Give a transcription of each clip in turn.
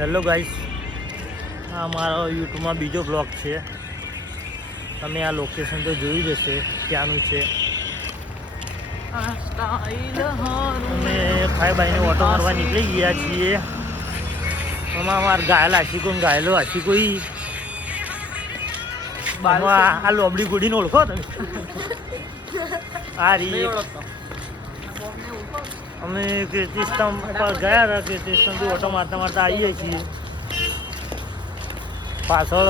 Hello guys, આ મારો યુટ્યુબમાં બીજો બ્લોગ છે. તમે આ લોકેશન તો જોયું જ હશે ક્યાંનું છે. અમે ખાઈ ઓટો મારવા નીકળી ગયા છીએ. આમાં અમારા ઘાયલ આશિકો ઘાયલો આશિકો આ લોબડી ગુડીને ઓળખો તમે? આ રી અમે કીર્તિસ્તંભ પર ગયા હતા. કીર્તિસ્તંભથી ઓટો મારતા મારતા આવીએ છીએ. પાછળ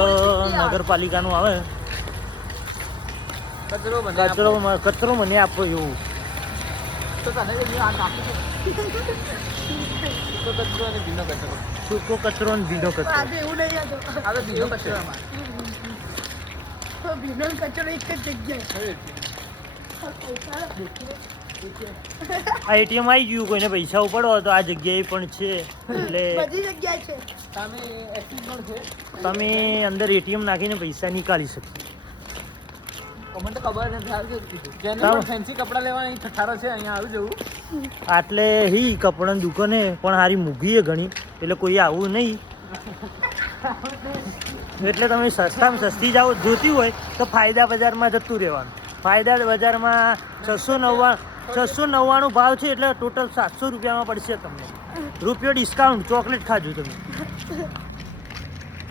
નગરપાલિકાનું આવે કચરો મને આપો એવું. સૂકો કચરો ને ભીનો કચરો. આ એટીએમ આવી ગયું. કોઈને પૈસા ઉપાડો તો આ જગ્યાએ પણ છે. એટલે તમે અંદર એટીએમ નાખીને પૈસા નીકાળી શકો. ફેન્સી કપડા લેવાની ઠઠારો છે, અહીંયા આવી જવું. આટલે હી કપડાની દુકાને પણ હારી મૂઘી છે ઘણી, એટલે કોઈ આવું નહીં. એટલે તમે સસ્તામાં સસ્તી જાઓ જોતી હોય તો ફાયદા બજારમાં જતું રહેવાનું. ફાયદા બજારમાં 699 ભાવ છે, એટલે ટોટલ 700 રૂપિયામાં પડશે તમને. રૂપિયો ડિસ્કાઉન્ટ. ચોકલેટ ખાજો તમે.